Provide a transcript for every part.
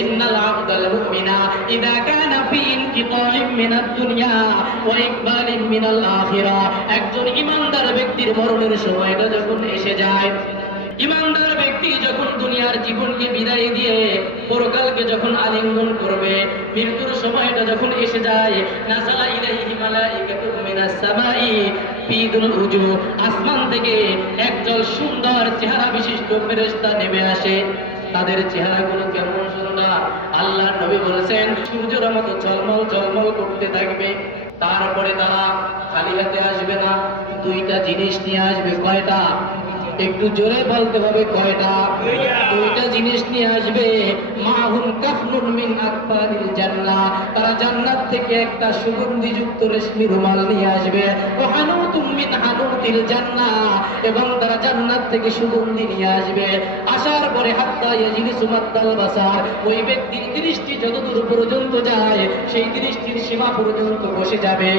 ইন্নাল আবদাল মুমিনা ইযা কানা ফি ইনকিতাইম মিনাদ দুনিয়া ওয়া ইকবালিন মিনাল আখিরা। একজন ঈমানদার ব্যক্তির মরণের সময়টা যখন এসে যায়, ঈমানদার ব্যক্তি যখন দুনিয়ার জীবনকে বিদায় দিয়ে পরকালকে যখন আলিঙ্গন করবে, মৃত্যুর সময়টা যখন এসে যায়, নাযালা ইলাইহি মালাইকাতুম মিনাস সামাই ফিদুল উজু, আসমান থেকে একদল সুন্দর চেহারা বিশিষ্ট ফেরেশতা নেমে আসে। তাদের চেহারাগুলো কেমন সুন্দর! আল্লাহর নবী বলেছেন সূর্যের মতো ঝলমল ঝলমল করতে থাকবে। তারপরে তারা খালি হাতে আসবে না, দুইটা জিনিস নিয়ে আসবে। কয়টা? একটু জোরে বলতে হবে, কয়টা? দুইটা জিনিস নিয়ে আসবে। মাহুম কাফনুন মিন আকফারিল জান্নাহ, তারা জান্নাত থেকে একটা সুগন্ধিযুক্ত রেশমি রুমাল নিয়ে আসবে। ও হানুতুম মিন হানুতিল জান্নাহ, এবং তারা জান্নাত থেকে সুগন্ধি নিয়ে আসবে। আসার পরে হাত্তা ইয়াজলিসু মাদ্দাল বাসার, ওই ব্যক্তির দৃষ্টি যতদূর পর্যন্ত যায় সেই দৃষ্টির সীমা পর্যন্ত বসে যাবে।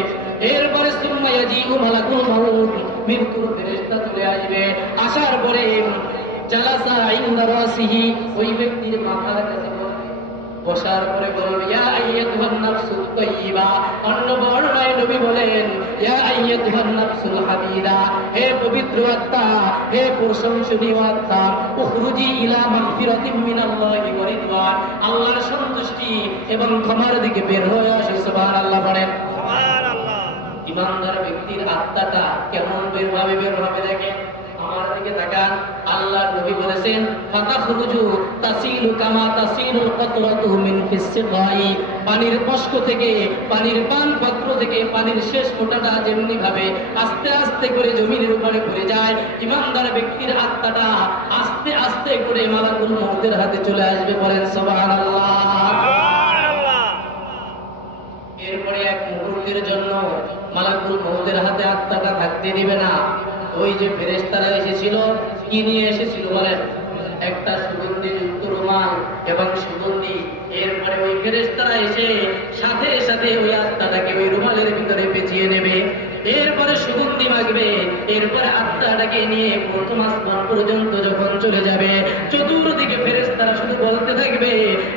এরপরে সুম্মা ইয়াজিউ মালাকুল মাউত, মৃত্যুর ফেরেশতা চলে আসবে। আসার পরে জালাসা ইনদা রাসিহি, ওই ব্যক্তির মাথার কাছে বসার পরে বলবে ইয়া আইয়াতুহান নাফসুত তাইয়্যিবা। অন্য বর্ণনায় নবী বলেন ইয়া আইয়াতুহান নাফসুল হামিদা, হে পবিত্র আত্মা, হে প্রশংসনীয় আত্মা, উখরুজি ইলা মাগফিরাতিম মিনাল্লাহি ওয়া রিদওয়ান, আল্লাহর সন্তুষ্টি এবং ক্ষমার দিকে বের হয়ে আসো। সুবহানাল্লাহ বলেন। সুবহানাল্লাহ। ঈমানদার ব্যক্তির আত্মাটা কেমন বের হবে দেখেন। আমার দিকে তাকান। আল্লাহর নবী বলেছেন ফাতাখরুজু তাসিলু কামা তাসিলুল কাতরাতু মিন ফিসসিকাই, পানির পস্ক থেকে, পানির পান পাত্র থেকে পানির শেষ ফোঁটাটা যেমনি ভাবে আস্তে আস্তে করে জমিনের উপরে পড়ে যায়, ঈমানদার ব্যক্তির আত্মাটা আস্তে আস্তে করে মালাকুল মউতের হাতে চলে আসবে। বলেন সুবহানাল্লাহ। সুবহানাল্লাহ। এরপরে এক মুহূর্তের জন্য মালাকুল মউতের হাতে আত্মাটা থাকতে দিবে না। ওই যে ফেরেশতারা এসেছিল, কি নিয়ে এসেছিল বলেন? একটা সুগন্ধিযুক্ত রুমাল এবং সুগন্ধি। এরপরে ওই ফেরেশতারা এসে সাথে সাথে ওই আত্মাটাকে ওই রুমালের ভিতরে পেঁচিয়ে নেবে। এরপরে সুগন্ধি মাগবে। এরপরে আত্মাটাকে নিয়ে প্রথম আসমান পর্যন্ত যখন চলে যাবে, চতুর্দিকে ফেরেশতারা শুধু বলতে থাকবে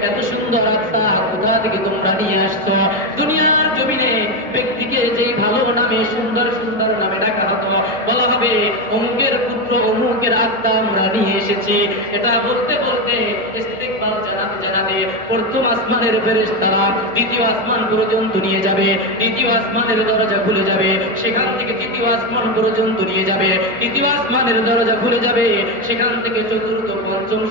এত সুন্দর আত্মা কোথা থেকে তোমরা নিয়ে আসছো? দুনিয়ার জমিনে ব্যক্তিকে যেই ভালো নামে, সুন্দর সুন্দর নামে ডাকা হতো, বলা হবে অমুকের পুত্র অমুকের আত্মা আমরা নিয়ে এসেছি। এটা বলতে বলতে ইস্তিকবাল জানাতে প্রথম আসমানের ফেরেশতারা দ্বিতীয় আসমান পর্যন্ত নিয়ে যাবে। দ্বিতীয় আসমানের দরজা খুলে যাবে, সেখান থেকে তৃতীয় আসমান পর্যন্ত নিয়ে যাবে। তৃতীয় আসমানের দরজা খুলে যাবে, সেখান থেকে চতুর্থ, পঞ্চম,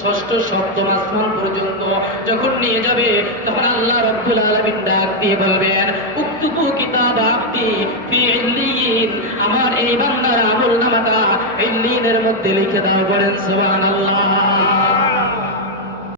ষষ্ঠ, সপ্তম আসমান পর্যন্ত যখন নিয়ে যাবে, তখন আল্লাহ রাব্বুল আলামিন ডাক দিয়ে বলবেন উকতুবু কিতাব আবদি ফি ইল্লিয়িন, আমার এই বান্দার আমল নামাটা ইল্লিয়িনের মধ্যে লিখে দাও। বলেন সুবহানাল্লাহ।